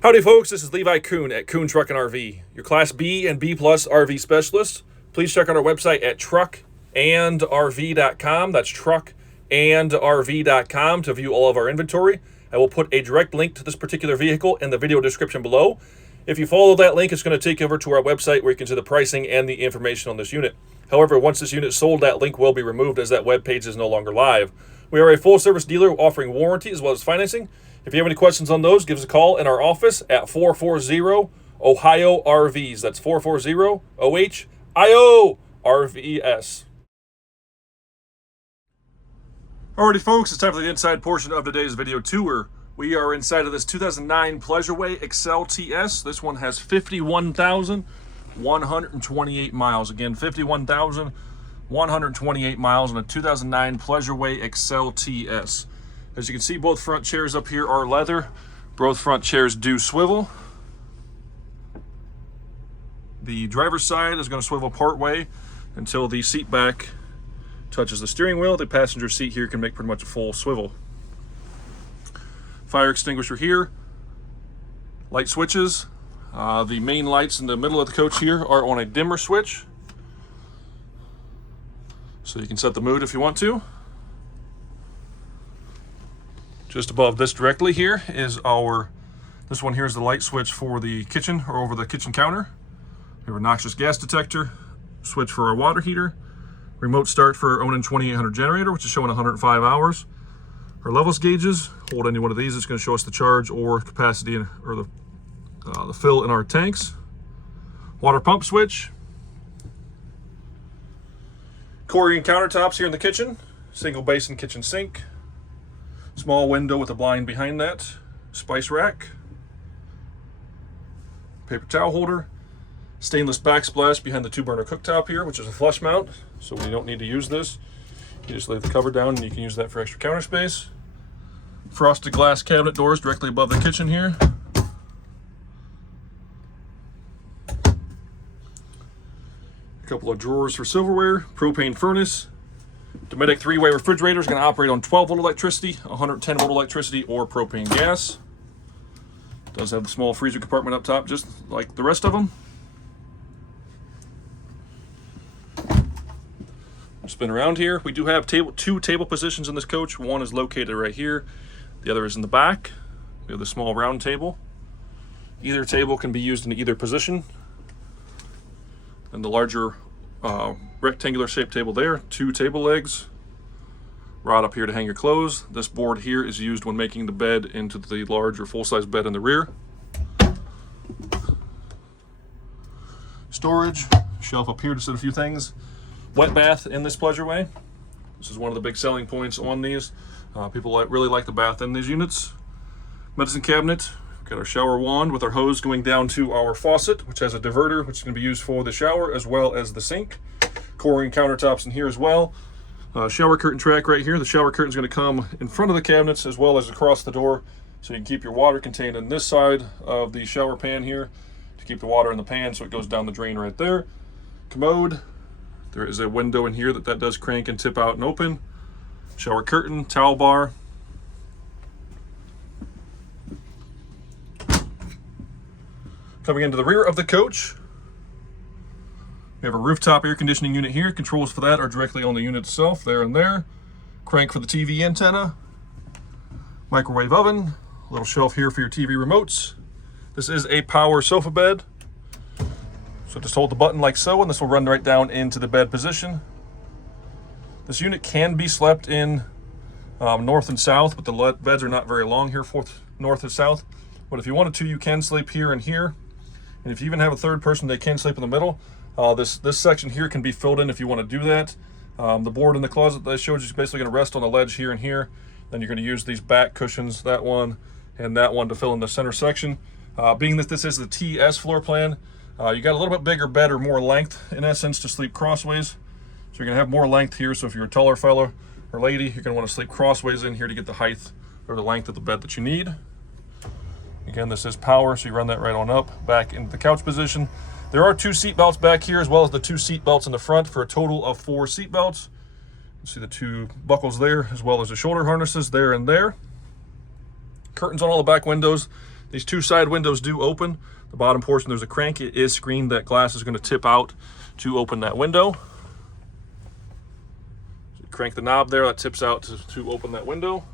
Howdy folks, this is Levi Kuhn at Kuhn Truck and RV, your Class B and B Plus RV specialist. Please check out our website at truckandrv.com. That's truckandrv.com to view all of our inventory. I will put a direct link to this particular vehicle in the video description below. If you follow that link, it's going to take you over to our website where you can see the pricing and the information on this unit. However, once this unit is sold, that link will be removed as that web page is no longer live. We are a full-service dealer offering warranty as well as financing. If you have any questions on those, give us a call in our office at 440-OHIO-RVs. That's 440-OHIO-RVS. Alrighty folks, it's time for the inside portion of today's video tour. We are inside of this 2009 Pleasureway Excel TS. This one has 51,128 miles. Again, 51,128 miles on a 2009 Pleasureway Excel TS. As you can see, both front chairs up here are leather. Both front chairs do swivel. The driver's side is going to swivel part way until the seat back touches the steering wheel. The passenger seat here can make pretty much a full swivel. Fire extinguisher here. Light switches. The main lights in the middle of the coach here are on a dimmer switch, so you can set the mood if you want to. Just above this directly here is this one here is the light switch for the kitchen or over the kitchen counter. We have a noxious gas detector, switch for our water heater, remote start for our Onan 2800 generator, which is showing 105 hours. Our levels gauges, hold any one of these, it's going to show us the charge or capacity or the fill in our tanks. Water pump switch. Corian countertops here in the kitchen, single basin kitchen sink. Small window with a blind behind that. Spice rack. Paper towel holder. Stainless backsplash behind the 2-burner cooktop here, which is a flush mount, so we don't need to use this. You just lay the cover down and you can use that for extra counter space. Frosted glass cabinet doors directly above the kitchen here. A couple of drawers for silverware. Propane furnace. Dometic 3-way refrigerator is going to operate on 12-volt electricity, 110-volt electricity, or propane gas. It does have the small freezer compartment up top, just like the rest of them. Spin around here. We do have two table positions in this coach. One is located right here. The other is in the back. We have the small round table. Either table can be used in either position. And the larger rectangular shaped table there, 2 table legs, rod up here to hang your clothes. This board here is used when making the bed into the larger full-size bed in the rear. Storage, shelf up here to set a few things. Wet bath in this Pleasureway. This is one of the big selling points on these. People really like the bath in these units. Medicine cabinet. We've got our shower wand with our hose going down to our faucet, which has a diverter, which is going to be used for the shower as well as the sink. Corian countertops in here as well. Shower curtain track right here. The shower curtain is going to come in front of the cabinets as well as across the door, so you can keep your water contained in this side of the shower pan here to keep the water in the pan so it goes down the drain right there. Commode. There is a window in here that does crank and tip out and open. Shower curtain, towel bar. Coming into the rear of the coach, we have a rooftop air conditioning unit here. Controls for that are directly on the unit itself, there and there. Crank for the TV antenna. Microwave oven. A little shelf here for your TV remotes. This is a power sofa bed. So just hold the button like so, and this will run right down into the bed position. This unit can be slept in north and south, but the beds are not very long here, north and south. But if you wanted to, you can sleep here and here. And if you even have a third person, they can sleep in the middle. This section here can be filled in if you want to do that. The board in the closet that I showed you is basically going to rest on the ledge here and here. Then you're going to use these back cushions, that one and that one, to fill in the center section. Being that this is the TS floor plan, you got a little bit bigger bed or more length in essence to sleep crossways. So you're going to have more length here. So if you're a taller fellow or lady, you're going to want to sleep crossways in here to get the height or the length of the bed that you need. Again, this is power, so you run that right on up, back into the couch position. There are 2 seat belts back here, as well as the 2 seat belts in the front for a total of 4 seat belts. You see the 2 buckles there, as well as the shoulder harnesses there and there. Curtains on all the back windows. These two side windows do open. The bottom portion, there's a crank. It is screened. That glass is going to tip out to open that window. So crank the knob there, that tips out to open that window.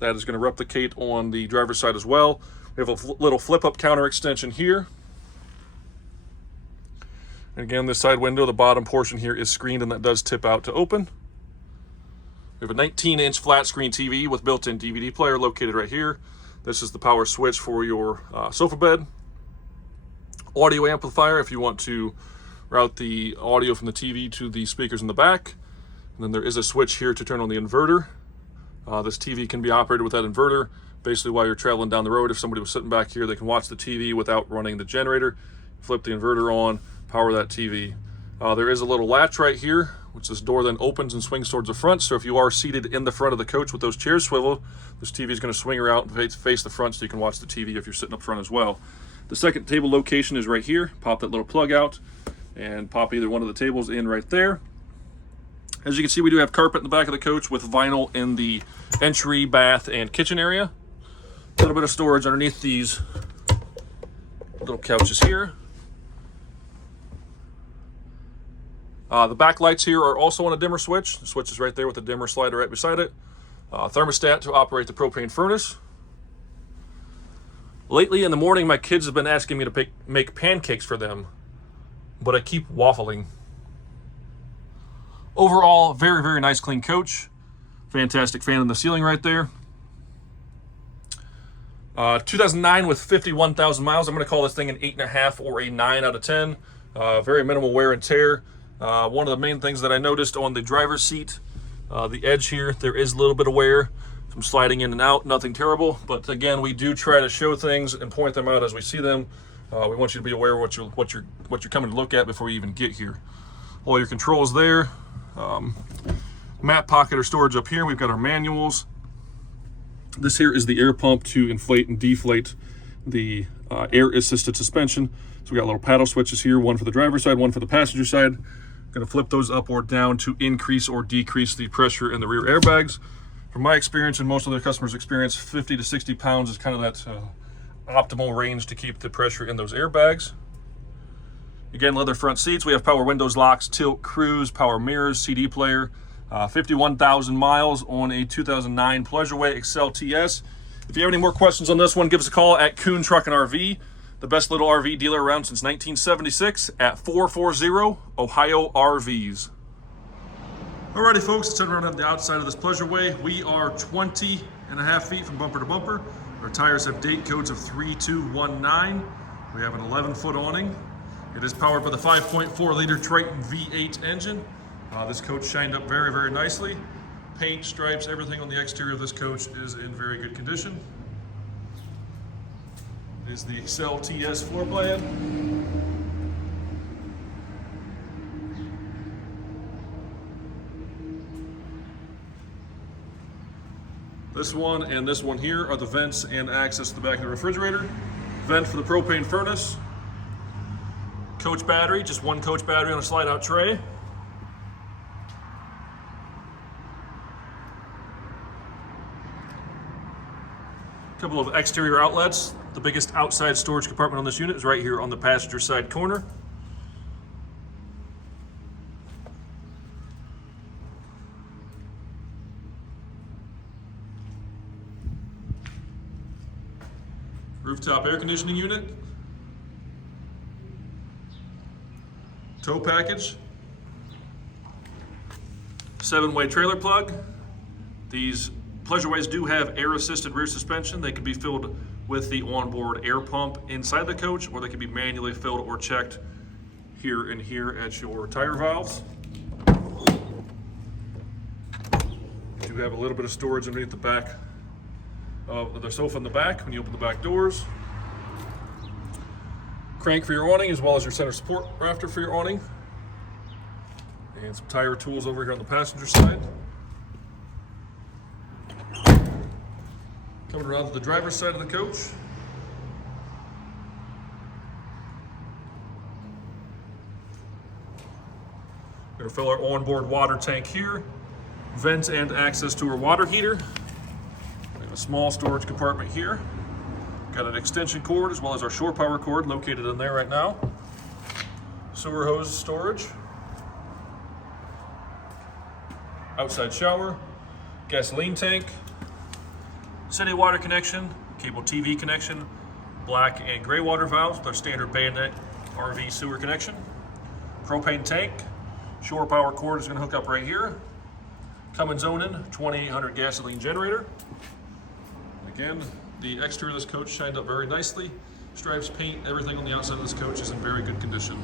That is going to replicate on the driver's side as well. We have a little flip-up counter extension here. And again, this side window, the bottom portion here is screened, and that does tip out to open. We have a 19-inch flat screen TV with built-in DVD player located right here. This is the power switch for your sofa bed. Audio amplifier if you want to route the audio from the TV to the speakers in the back. And then there is a switch here to turn on the inverter. This TV can be operated with that inverter. Basically, while you're traveling down the road, if somebody was sitting back here, they can watch the TV without running the generator. Flip the inverter on, power that TV. There is a little latch right here, which this door then opens and swings towards the front. So if you are seated in the front of the coach with those chairs swivel, this TV is going to swing around and face the front so you can watch the TV if you're sitting up front as well. The second table location is right here. Pop that little plug out and pop either one of the tables in right there. As you can see, we do have carpet in the back of the coach with vinyl in the entry, bath, and kitchen area. A little bit of storage underneath these little couches here. The back lights here are also on a dimmer switch. The switch is right there with the dimmer slider right beside it. Thermostat to operate the propane furnace. Lately in the morning, my kids have been asking me to make pancakes for them, but I keep waffling. Overall, very, very nice clean coach. Fantastic fan in the ceiling right there. 2009 with 51,000 miles. I'm going to call this thing an 8.5 or a 9 out of 10. Very minimal wear and tear. One of the main things that I noticed on the driver's seat, the edge here, there is a little bit of wear, some sliding in and out, nothing terrible. But again, we do try to show things and point them out as we see them. We want you to be aware of what you're coming to look at before you even get here. All your controls there. Map pocket or storage up here. We've got our manuals. This here is the air pump to inflate and deflate the air assisted suspension. So we got little paddle switches here, one for the driver's side, one for the passenger side. Going to flip those up or down to increase or decrease the pressure in the rear airbags. From my experience and most of their customers' experience, 50 to 60 pounds is kind of that optimal range to keep the pressure in those airbags. Again, leather front seats. We have power windows, locks, tilt, cruise, power mirrors, CD player. 51,000 miles on a 2009 Pleasureway Excel TS. If you have any more questions on this one, give us a call at Kuhn Truck and RV, the best little RV dealer around since 1976 at 440 Ohio RVs. Alrighty folks, let's turn around on the outside of this Pleasureway. We are 20.5 feet from bumper to bumper. Our tires have date codes of 3219. We have an 11-foot awning. It is powered by the 5.4 liter Triton V8 engine. This coach shined up very, very nicely. Paint, stripes, everything on the exterior of this coach is in very good condition. It is the Excel TS floor plan. This one and this one here are the vents and access to the back of the refrigerator. Vent for the propane furnace. Coach battery, just one coach battery on a slide out tray. Couple of exterior outlets. The biggest outside storage compartment on this unit is right here on the passenger side corner. Rooftop air conditioning unit. Tow package. 7-way trailer plug. These Pleasureways do have air-assisted rear suspension. They can be filled with the onboard air pump inside the coach, or they can be manually filled or checked here and here at your tire valves. You do have a little bit of storage underneath the back of the sofa in the back when you open the back doors. Crank for your awning, as well as your center support rafter for your awning. And some tire tools over here on the passenger side. Coming around to the driver's side of the coach. We're going to fill our onboard water tank here. Vent and access to our water heater. A small storage compartment here. Got an extension cord as well as our shore power cord located in there right now. Sewer hose storage. Outside shower. Gasoline tank. City water connection. Cable TV connection. Black and gray water valves with our standard bayonet RV sewer connection. Propane tank. Shore power cord is going to hook up right here. Cummins Onan 2800 gasoline generator. Again, the exterior of this coach shined up very nicely. Stripes, paint, everything on the outside of this coach is in very good condition.